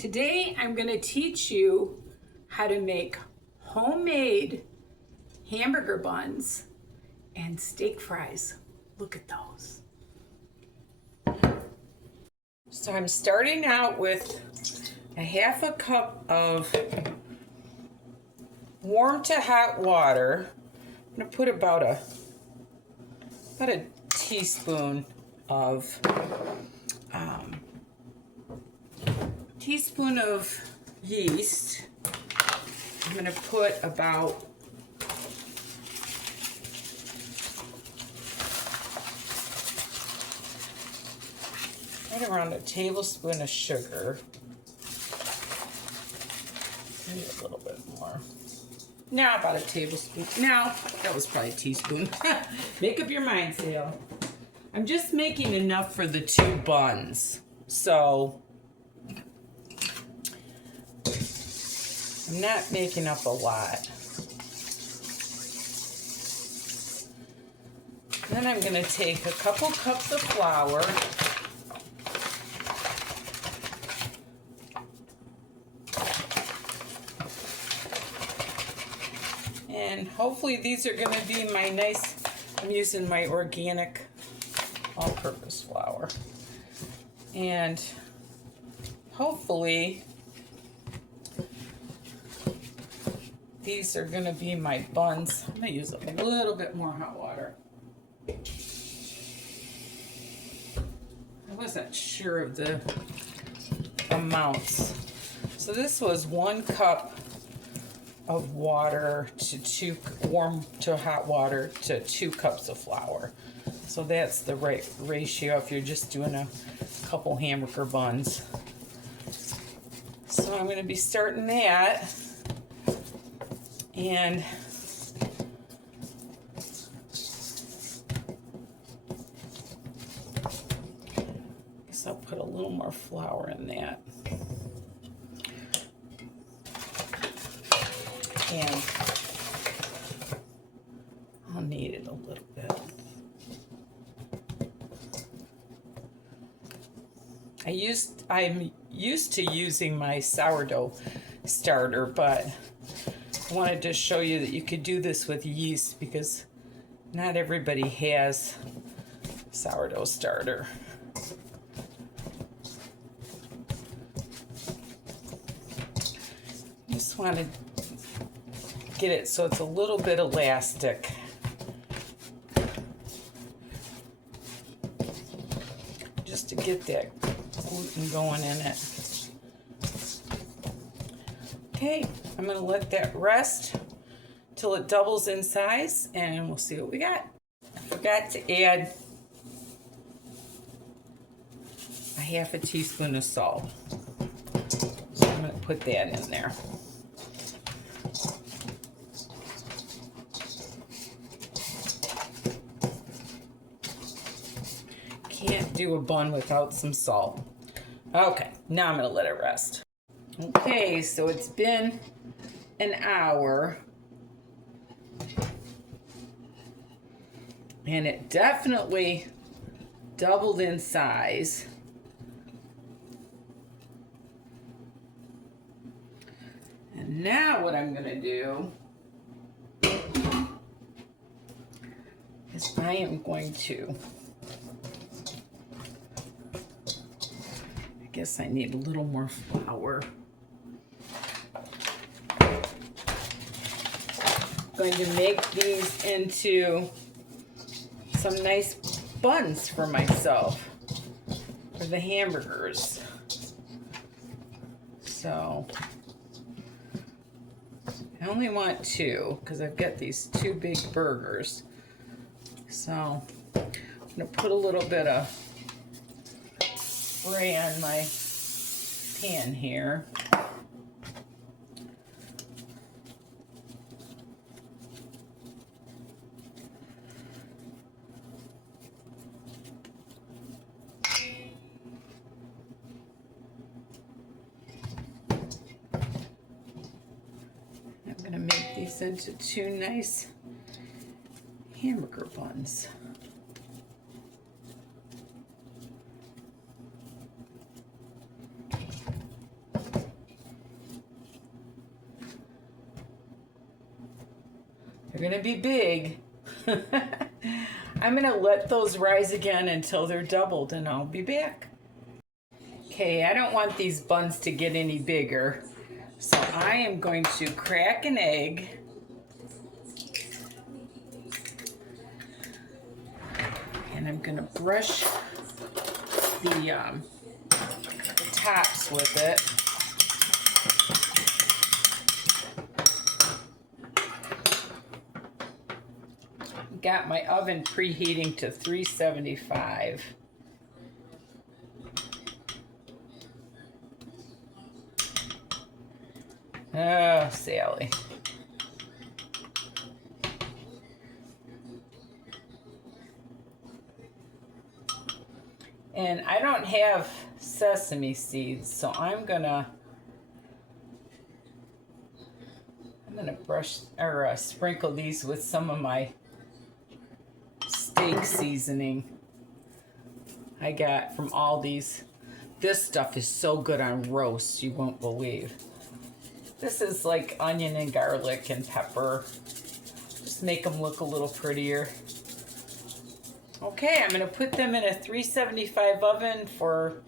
Today I'm going to teach you how to make homemade hamburger buns and steak fries. Look at those. So I'm starting out with a half a cup of warm to hot water. I'm going to put about a teaspoon of yeast. I'm going to put about right around a tablespoon of sugar. Maybe a little bit more. Now about a tablespoon. Now, that was probably a teaspoon. Make up your mind, Sale. I'm just making enough for the 2 buns. So, I'm not making up a lot. Then I'm going to take a couple cups of flour. And hopefully these are going to be my nice, I'm using my organic all-purpose flour. And hopefully these are going to be my buns. I'm going to use a little bit more hot water. I wasn't sure of the amounts. So this was 1 cup of water to 2 warm to hot water to 2 cups of flour. So that's the right ratio if you're just doing a couple hamburger buns. So I'm going to be starting that. And I guess I'll put a little more flour in that. And I'll knead it a little bit. I'm used to using my sourdough starter, but I wanted to show you that you could do this with yeast because not everybody has sourdough starter. Just want to get it so it's a little bit elastic. Just to get that gluten going in it. Okay, I'm going to let that rest till it doubles in size and we'll see what we got. I forgot to add a half a teaspoon of salt. So I'm going to put that in there. Can't do a bun without some salt. Okay, now I'm going to let it rest. Okay, so it's been an hour. And it definitely doubled in size. And now what I'm going to do is I am going to, I guess I need a little more flour. I'm going to make these into some nice buns for myself, for the hamburgers. So I only want 2 because I've got these 2 big burgers. So I'm going to put a little bit of spray on my pan here. I'm going to make these into 2 nice hamburger buns. They're gonna be big. I'm gonna let those rise again until they're doubled and I'll be back. Okay, I don't want these buns to get any bigger, so I am going to crack an egg. And I'm gonna brush the tops with it. Got my oven preheating to 375. Oh, Sally. And I don't have sesame seeds, so I'm gonna brush or sprinkle these with some of my steak seasoning I got from Aldi's. This stuff is so good on roasts, you won't believe. This is like onion and garlic and pepper. Just make them look a little prettier. Okay, I'm going to put them in a 375 oven for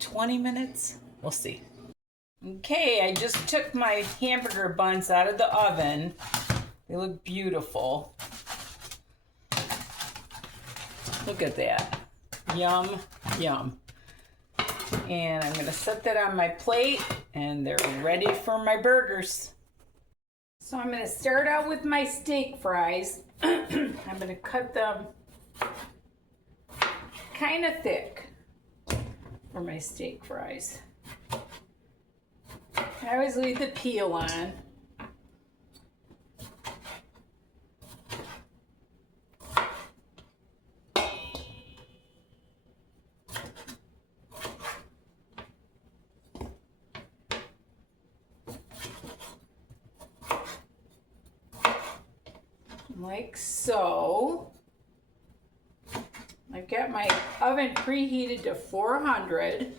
20 minutes. We'll see. Okay, I just took my hamburger buns out of the oven. They look beautiful. Look at that. Yum, yum. And I'm going to set that on my plate, and they're ready for my burgers. So I'm going to start out with my steak fries. I'm going to cut them kind of thick for my steak fries. I always leave the peel on. Like so. I've got my oven preheated to 400.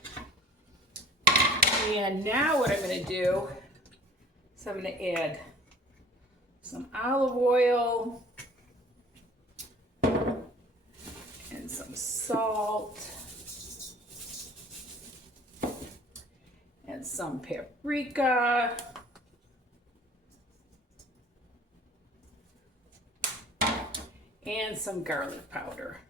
And now what I'm going to do is I'm going to add some olive oil and some salt and some paprika. And some garlic powder.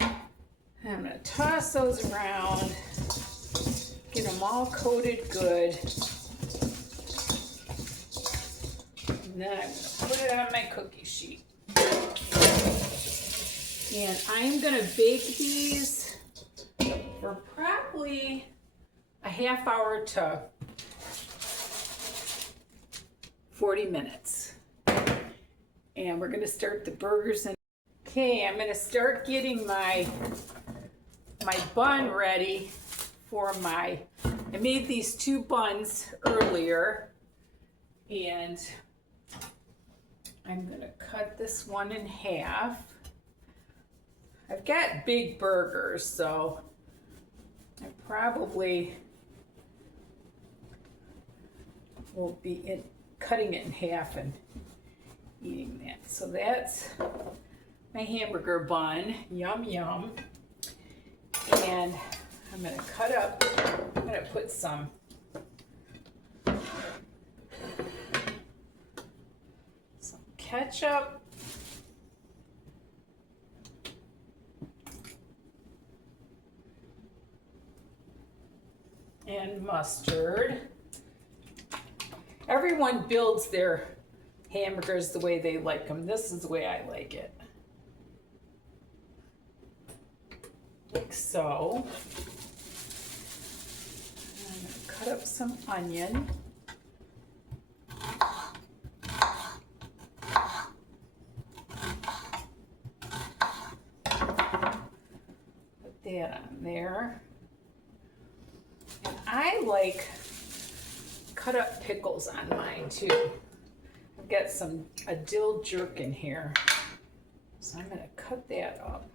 I'm going to toss those around, get them all coated good. And then I'm going to put it on my cookie sheet. And I'm going to bake these for probably a half hour to 40 minutes. And we're going to start the burgers in. Okay, I'm going to start getting my bun ready for I made these 2 buns earlier, and I'm going to cut this one in half. I've got big burgers, so I probably will be cutting it in half and eating that. So that's my hamburger bun. Yum, yum. And I'm going to cut up, I'm going to put some ketchup, and mustard. Everyone builds their hamburgers the way they like them. This is the way I like it. Like so. I'm going to cut up some onion. Put that on there. And I like cut up pickles on mine too. I've got a dill jerk in here. So I'm going to cut that up.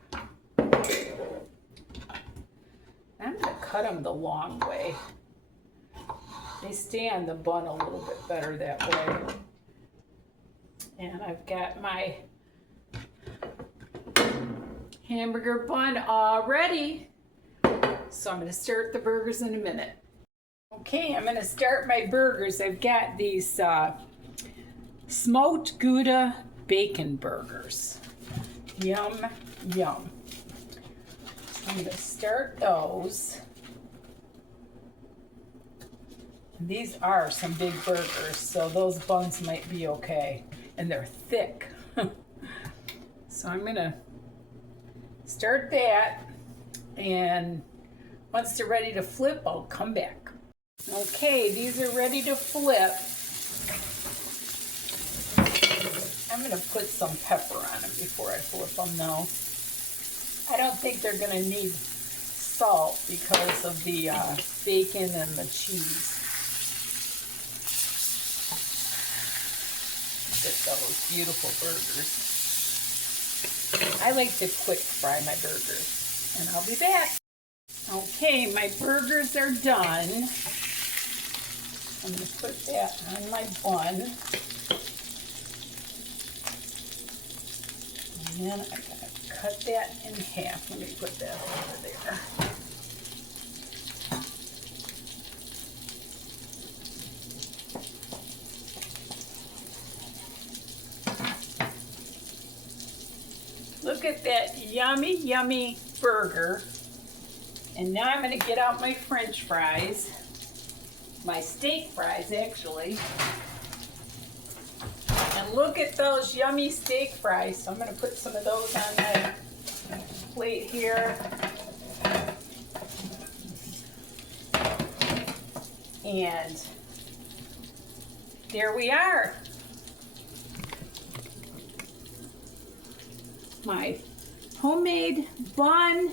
I'm going to cut them the long way. They stay on the bun a little bit better that way. And I've got my hamburger bun all ready. So I'm going to start the burgers in a minute. Okay, I'm going to start my burgers. I've got these smoked Gouda bacon burgers. Yum, yum. I'm going to start those. These are some big burgers, so those buns might be okay. And they're thick. So I'm going to start that, and once they're ready to flip, I'll come back. Okay, these are ready to flip. I'm going to put some pepper on them before I flip them though. I don't think they're going to need salt because of the bacon and the cheese. Look at those beautiful burgers. I like to quick fry my burgers, and I'll be back. Okay, my burgers are done. I'm going to put that on my bun. And then I'm going to cut that in half. Let me put that over there. Look at that yummy, yummy burger. And now I'm going to get out my French fries. My steak fries, actually. And look at those yummy steak fries. So I'm going to put some of those on my plate here. And there we are. My homemade bun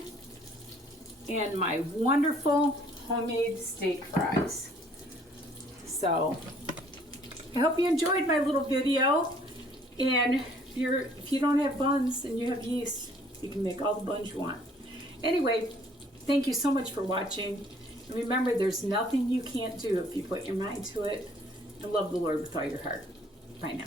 and my wonderful homemade steak fries. So I hope you enjoyed my little video, and if you don't have buns and you have yeast, you can make all the buns you want. Anyway, thank you so much for watching, and remember, there's nothing you can't do if you put your mind to it and love the Lord with all your heart. Bye now.